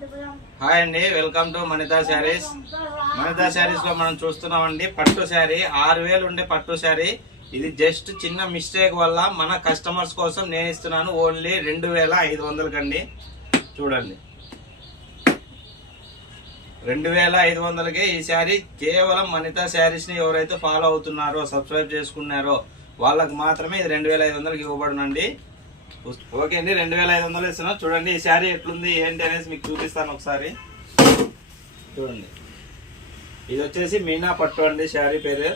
Hi అండి, welcome to మణితా saris. మణితా saris లో మనం చూస్తున్నామండి పట్టు శారీ. 6000 ఉండే పట్టు శారీ. ఇది జస్ట్ చిన్న మిస్టేక్ వల్ల మన కస్టమర్స్ కోసం నేను ఇస్తున్నాను ఓన్లీ 2500 కండి. చూడండి, 2500కే ఈ శారీ. కేవలం మణితా శారీస్ ని ఎవరైతే ఫాలో అవుతున్నారో, సబ్స్క్రైబ్ చేసుకున్నారో వాళ్ళకి మాత్రమే ఇది 2500కి ఇవ్వబడునండి. ఓకే అండి, 2500 ఇస్తున్నా. చూడండి ఈ శారీ ఎట్లుంది ఏంటి అనేసి మీకు చూపిస్తాను ఒకసారి. చూడండి, ఇది వచ్చేసి మీనా పట్టు అండి. శారీ పేరు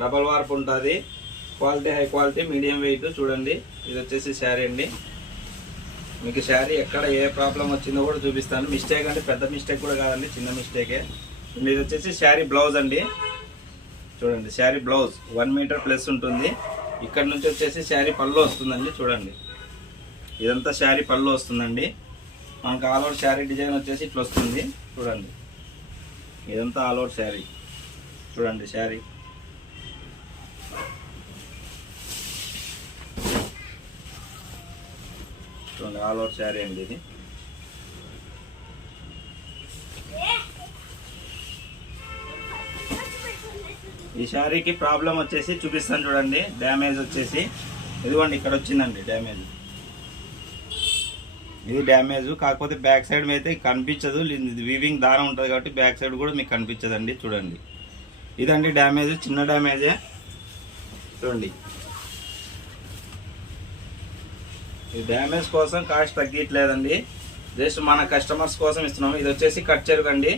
డబల్ వార్ప్ ఉంటుంది. Quality high quality, medium wait. చూడండి, ఇది వచ్చేసి శారీ అండి. మీకు శారీ ఎక్కడ ఏ ప్రాబ్లం వచ్చిందో కూడా చూపిస్తాను. మిస్టేక్ అంటే పెద్ద మిస్టేక్ కూడా కాదండి, చిన్న మిస్టేకే. ఇది వచ్చేసి శారీ బ్లౌజ్ అండి. చూడండి, శారీ బ్లౌజ్ 1 మీటర్ ప్లస్ ఉంటుంది. ఇక్కడ నుంచి వచ్చేసి శారీ పళ్ళు వస్తుందండి. చూడండి, ఇదంతా శారీ పళ్ళు వస్తుందండి. మనకు ఆల్ ఓవర్ శారీ డిజైన్ వచ్చేసి ఇట్లా వస్తుంది. చూడండి, ఇదంతా ఆల్ ఓవర్ శారీ. చూడండి శారీ. చూడండి, ఆల్ ఓవర్ శారీ అండి ఇది. ఈ శారీకి ప్రాబ్లం వచ్చేసి చూపిస్తాను చూడండి. డ్యామేజ్ వచ్చేసి ఇదిగోండి, ఇక్కడ వచ్చిందండి డ్యామేజ్. ఇది డ్యామేజ్. కాకపోతే బ్యాక్ సైడ్ అయితే కనిపించదు. ఇది వీవింగ్ దారం ఉంటుంది కాబట్టి బ్యాక్ సైడ్ కూడా మీకు కనిపించదండి. చూడండి, ఇదండి డ్యామేజ్, చిన్న డ్యామేజే. చూడండి, ఈ డ్యామేజ్ కోసం కాస్ట్ తగ్గట్లేదండి, జస్ట్ మన కస్టమర్స్ కోసం ఇస్తున్నాము. ఇది వచ్చేసి కట్ చెరుగు అండి.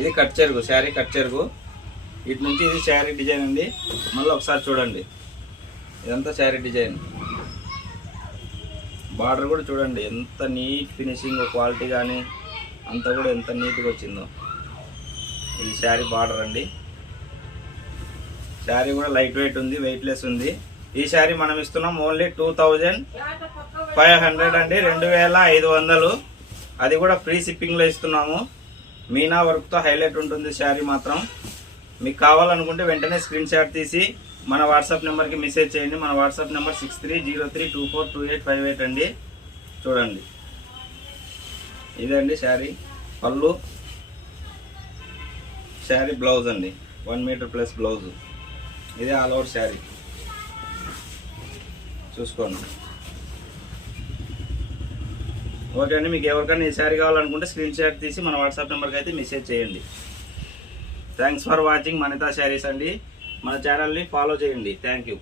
ఇది కట్ చెరుగు, శారీ కట్ చెరుగు. ఇటు నుంచి ఇది శారీ డిజైన్ అండి. మళ్ళీ ఒకసారి చూడండి, ఇదంతా శారీ డిజైన్. బార్డర్ కూడా చూడండి ఎంత నీట్ ఫినిషింగ్, క్వాలిటీ కానీ అంతా కూడా ఎంత నీట్గా వచ్చిందో. ఇది శారీ బార్డర్ అండి. శారీ కూడా లైట్ వెయిట్ ఉంది, వెయిట్లెస్ ఉంది. ఈ శారీ మనం ఇస్తున్నాం ఓన్లీ 2500 అండి. 2500. అది కూడా ఫ్రీ షిప్పింగ్లో ఇస్తున్నాము. మీనా వర్క్తో హైలైట్ ఉంటుంది శారీ మాత్రం. మీకు కావాలనుకుంటే వెంటనే స్క్రీన్ షాట్ తీసి మన వాట్సాప్ నెంబర్కి మెసేజ్ చేయండి. మన వాట్సాప్ నెంబర్ 6303242858 అండి. చూడండి, ఇదండి శారీ పళ్ళు. శారీ బ్లౌజ్ అండి, 1 మీటర్ ప్లస్ బ్లౌజ్. ఇదే ఆల్ ఓవర్ శారీ. చూసుకోండి. ఓకే అండి, మీకు ఎవరికైనా ఈ శారీ కావాలనుకుంటే స్క్రీన్ షాట్ తీసి మన వాట్సాప్ నెంబర్కి అయితే మెసేజ్ చేయండి. థ్యాంక్స్ ఫర్ వాచింగ్ మణితా శారీస్ అండి. మన ఛానల్ని ఫాలో చేయండి. Thank you.